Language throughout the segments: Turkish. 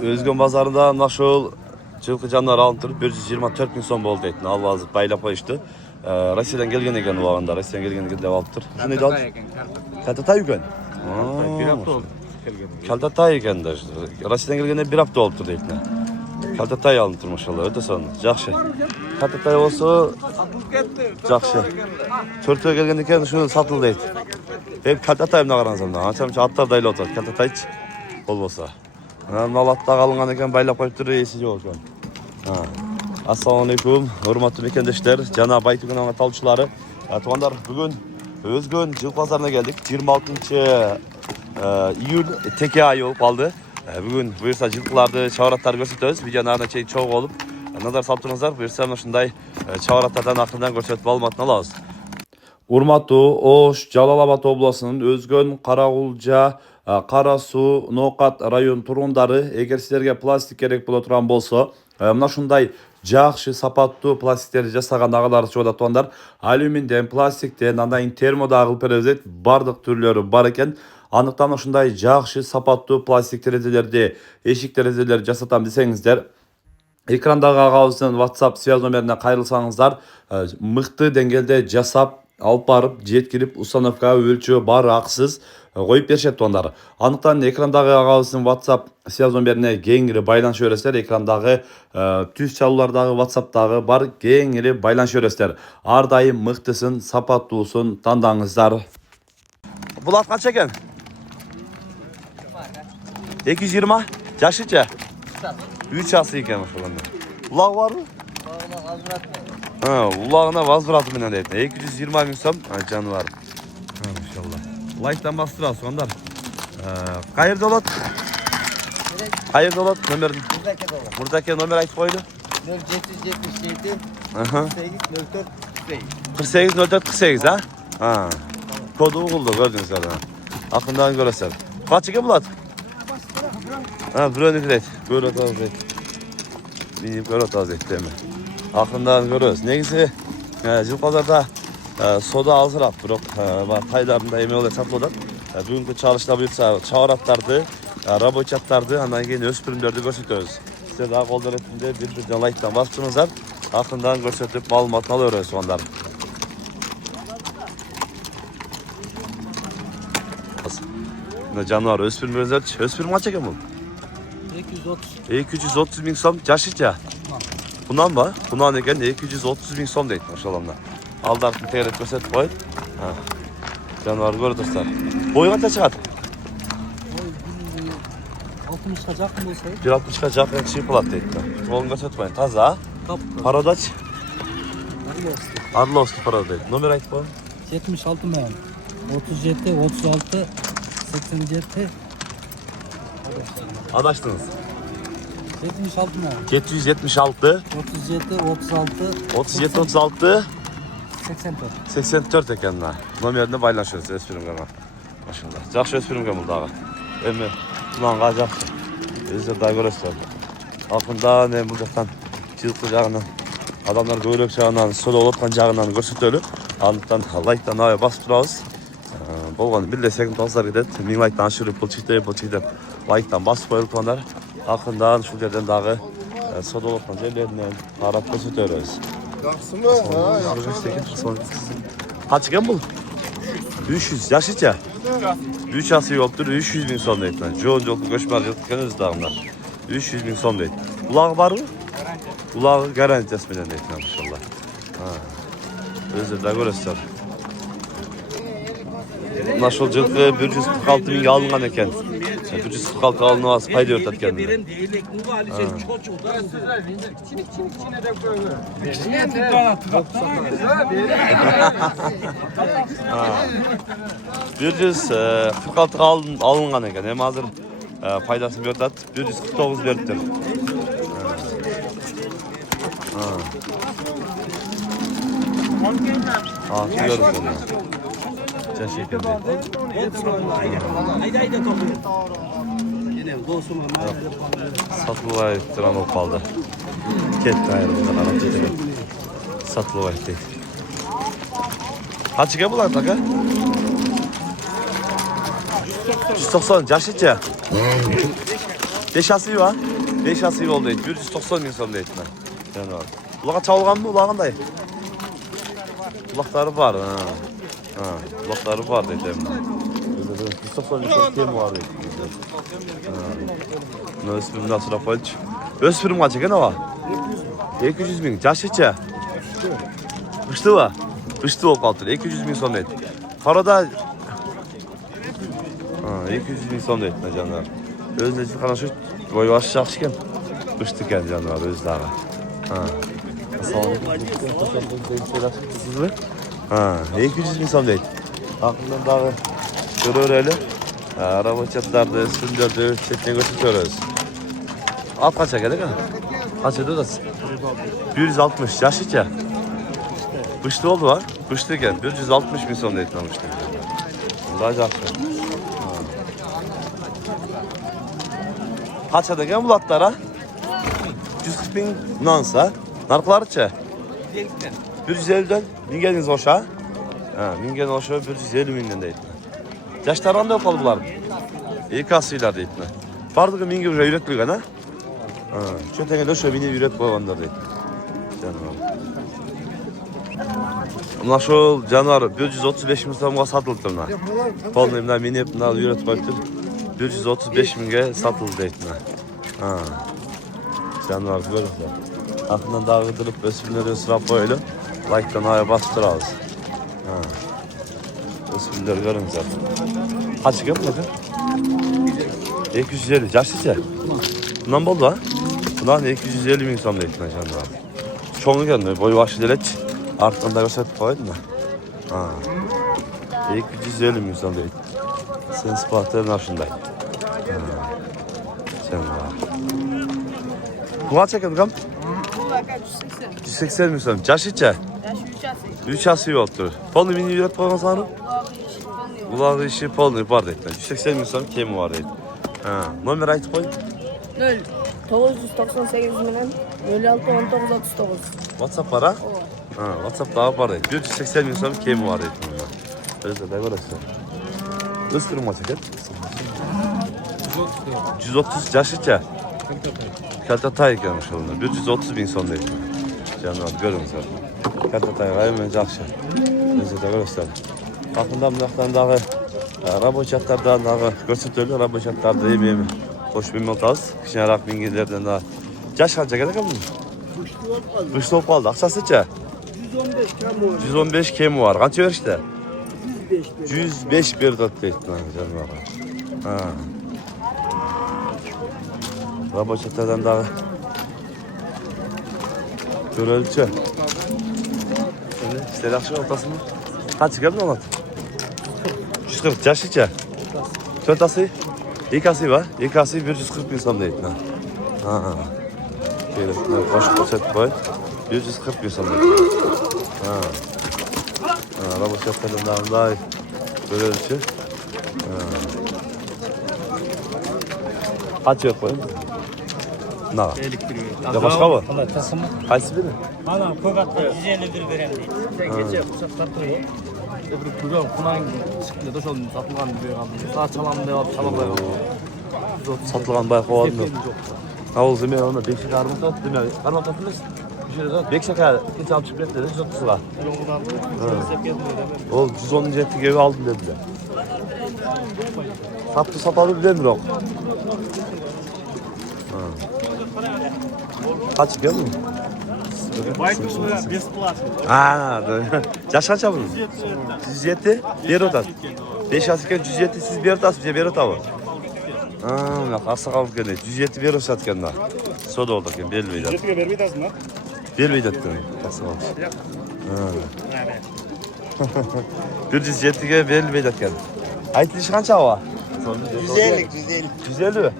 Özgün bazarında naşol жылқы жанар алынып тұрып 124 000 сом болды дейтін. Ал азыр байлап қойышты. Россиядан келген екен уағында. Россиядан келген екен деп алып тұр. Жүне де алды? Кәлтатай екен. Кәлтатай екен даже. Россиядан келгенде бір апта болып тұр дейтін. Кәлтатай алынып тұр машалла. Өте сон. Жақсы. Кәлтатай болса жақсы. Төртөге келген екен шunu сатылды дейді. Hep Kəltətay mına qaransan da. Ançam atlar daylı otur. Kəltətay bol bolsa. Mınal atlar alıngan ekan baylap koyup durur, esi yok ekan. Assalamualaikum, hurmatly mekendeşler, Jana Baytugün аңа талчылары. Тугандар, бүгүн Өзгөн жыл базарына келдик. 26 июль теке айы болуп калды. Бүгүн буюрса жылкыларды, чабараттарды көрсөтөбүз. Видеону арна чейин чогуу болуп, назар салып туруңуздар. Буюрса ушундай чабараттардан акырдан көрсөтүп маалыматын алабыз. Урматтуу Ош, Жалал-Абад областынын Өзгөн, Карагулжа, Карасу, Нокат район тургундары, эгер силерге пластик керек боло турган болсо, мына ушундай жакшы сапаттуу пластиктерди жасаган агалар чыгып атгандар. Алюминден, пластиктен, андан кийин термодагы кылып беребиз. Бардык түрлөрү бар экен. Андыктан ушундай жакшы сапаттуу пластик терезелерди, эшик терезелерди жасатам десеңиздер, экрандагы агабыздын WhatsApp связь номерине кайрылсаңыздар, мыкты деңгээлде жасап алып барып, жеткирип, установка, өлчөө бары акысыз коюп беришет тугандар. Андыктан экрандагы агабыздын WhatsApp связь номерине кеңири байланыша бересиздер. Экрандагы түз чалуулардагы WhatsApp'тагы бар кеңири байланыша бересиздер. Ар дайым мыктысын, сапаттуусун тандаңыздар. Бул ат канча экен? 220? Жашыча? 3 жасы экен ошондо. Улак барбы? Улағына возвраты менен дейт. 220 000 сом жаныбар. Иншалла. Лайктан бастырабыз сондар. Кайерде болот? Кайерде болот? Номер Мурдаке номер айтып койду. 0777 48 04 48, а? Коду угулду көрдүңүздөр. Акындан көрөсүздөр. Качы экен булат? Бирөөнүкү дейт. Көрөт дейт. Бинип көрөт дейт эми. Акындан көрөбүз. Негизи жыл базарда сода азыраак, бирок пайдарында эме болуп сатылып атат. Бүгүнкү чалышта буюрса чабараттарды, рабочий аттарды, андан кийин өспүрүмдөрдү көрсөтөбүз. Сиздер дагы колдон ретинде бир лайктан басып туруңуздар. Акындан көрсөтүп маалыматын ала беребиз сондар. Мына жаныбар өспүрүмдөрдү, өспүрүм канча экен бул? 230 000 сом жашыча. Bundan mı? Bundan eken 230 000 som deydi maşallah. Aldartın tegret gösterip koyun. Canavar görü dostlar. Boyu kaça çıkar? 60'a jakın bolsa. 1.60'a jakın çiğ plat deydi. Oğlum gösterip koyun. Taza. Paradaç. Arlovski parada deydi. Nomer ayıp koyun. 76 men. 37 36 87. Adaştınız. 76 men. 776 37 36 36 84. 84 eken ha. Nomerine paylaşıyoruz öspürüm gama. Maşallah. Жақсы öspürüm gama dağı. Emi bunanğa жақсы. Bizde daha görürsüz. Akında ne buradaktan жылқы жағынан адамдар көйлек жағынан, сол олатқан жағынан көрсөтөлү. Андыктан лайктан ая басып турабыз. Болгону бир эле секунд алсаңар кетет. 1000 лайктан ашырып булчуктеп лайктан басып коюлуп тургандар. Akından ушул жерден дагы содолоткон жерлеринен карап көрсөтөбүз. Жакшымы? Качы экен бул? 300 жашыча. 3 жасы болуптур, 300 000 сом дейт. Жол-жолку көчмөр жылкы экен өз дагында. 300 000 сом дейт. Улагы барбы? Улагы гарантиясы менен дейт, машалла. Өзү да көрөсүздөр. Мына ушул жылкы 146 000 алынган экен. 146 alınmaz payda örtet kendine. Bir 146 alıngan eken. Hem hazır paydasını örtet. 149 veriptir. Görürüz onu. Can şeker değil. Satılığa ettiren o kaldı. Ketti ayrıldı. Satılığa etti. Kaç çıkıyor bunlar taka? 190 yaşıca. 5 asıy var. 5 asıy oldu deydi. 190 bin son deydi. Yani var. Ulağa çalgan mı? Ulağınday. Ulakları var. Ulakları var deydi. 190 bin son kem var deydi. Özpürüm nasıl Rafaelç? Özpürüm kaç eken var? 200 bin. Caşıçı. Kıştı var. Kıştı ol kaltır. 200 bin son deydi. Parada 200 bin son deydi canlar. Özleci kana şu boyu aşağı yakışken. Kıştı eken canlar özleri. Ha, 200 bin son deydi. Aklından dağı görür öyle. Araba çatlarda, sündürdü, çetine götürüyoruz. Alt kaça geldik ha? Kaç ödüyorsun? 160 yaşıca. Kışlı oldu var. Kışlıyken 160 bin son deydi namıştı. Daha acayip. Kaç ödegen bulatlara? 140 bin nansa. Narkları çe? 150'den. Bin geldiniz hoşa. Bin geldiniz hoşa 150 binden deydi. Yaşlardan da yok oldular. İyi kasıyla deydi. Vardığı mingi uca üretlik ana. Çötenge de şöyle bini üret koyanlar deydi. Bunlar şu canavar 135 bin so'mga satıldı buna. Polnimda mini yapımda üret koydum. 135 binge satıldı deydi. Canavar görürsün. Aklından dağıtılıp ösümleri ısrap koyalım. Like'dan aya bastırağız. Ösümleri görün zaten. Kaç çıkıyor mu bakın? 250. Yaşlıca. Bundan bol da. Bundan 250 bin son deyip canavar. Çoğunu gelmiyor. Boyu başı delet. Arkadan da gösterip koydum da. 250 bin son deyip. Sen spatörün aşında. Canavar. Bu kaç çekin bakalım? 180 bin son. Yaşlıca. 3 asıy oldu. Polnu mini üret koyma sanırım. Ulağı işi polnu var deyip. 180 bin son kemi var deyip. Nomer aytıp koy. 998 bilen 56 19 39. WhatsApp var ha? WhatsApp daha var deyip. 180 bin son kemi var deyip. Özde de görürsün. Isırım maçı gel. 130 yaşlıca. Kaltatay gelmiş oldu. 130 bin son deyip. Canım görün zaten. Kaltatay ayımın jakşı. Özde de görürsün. Aklımdan bundan dağı raboçatlardan dağı gösterili raboçatlarda yemeğimi hoş bir montaz. Kişine rak bingilerden daha. Yaş kaça gerek mi? Kışlı olup kaldı. Aksası çe? 115 kemi var. Kaç ver işte? 105 bir dört deyip canım ağa. Raboçatlardan dağı görülçe. Şimdi işte akşam ortasında kaç geldin ona? 140 yaşlıca. Dört asıy. İlk asıy var. İlk asıy 140 bin son deyip. Şöyle koş poşet koy. 140 bin son deyip. Araba çatlarından daha iyi. Böyle ölçü. Kaç yok koyun? Ne? Ya başka mı? Allah tasımı. Kaçsı biri? Ana kogatta 151 verem deydi. Gece uçaklar duruyor. Öbürü kuruyor. Kunan çıkınca da şöyle satılgan bir aldım. Sağ çalan da çalamay oldu. Satılgan bayağı kovalım yok. Ha olsun ben ona 5 şeker armut at değil mi? Armut atınız. Bir şey de 5 şeker hiç alıp çıkıp dedi. 130 var. O 110. ettik evi aldım dediler. Satalı bilen mi yok? Kaç çıkıyor mu? Yaş kaç yapın? 107. Bir otas. 5 asken 107 siz bir otas bize bir otas var. Yok asla kalıp geldi. 107 bir otas atken daha. Soda oldu ki belli miydi? 107'ye vermeyeceğiz mi? Vermeyeceğiz mi? Asla kalıp. 107'ye vermeyeceğiz atken. Ayet iş kaça var? 150. 150 mi?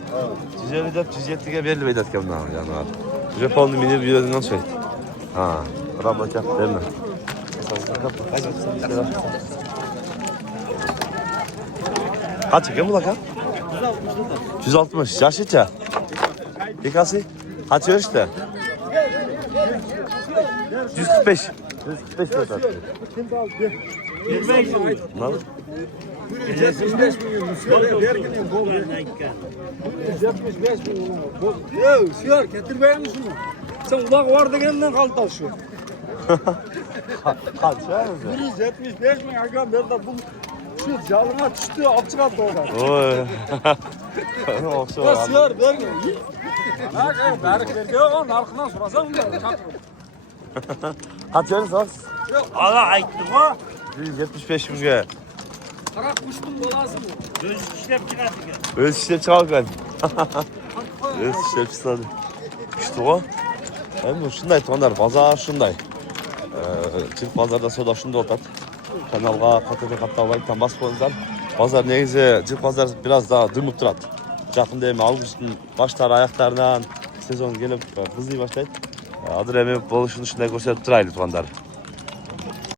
150 de 107'ye vermeyeceğiz atken daha. Yani var. Japonlu mini bir yerinden şey. Rabat yap değil mi? Kaç çekiyor bu lakam? 160. Yaşlıca. Yıkası? Kaç ver işte? 145. 145 kadar. 25. 75 milyon. Söyle verginin bol. 75 milyon. Yo, sür getir ver misin? Sen ulak var degenden kaldı taşıyor. Kaç yani? 175 milyon aga nerede bu? Şu calına düştü, alçığa doğru. Oy. Okşa. Ya sür vergin. Ana kay, barık vergi yok, narkından sorasam da. Kaç yani? Allah ayıttı ha. 175 milyon. Karak kuştun bolası mı? Öz işlep çıkarken. Öz işlep çıkarken. İşte o. Hem şunday tuğanlar, pazar şunday. Çift pazarda soda şunda otat. Kanalga KTT katta bas koyunuzlar. Pazar neyse, çift pazar biraz daha dırmıp durat. Жақында эми августтун баштары аяктарынан сезон келип кызый баштайт. Азыр эми болушун ушундай көрсөтүп турайлы туугандар.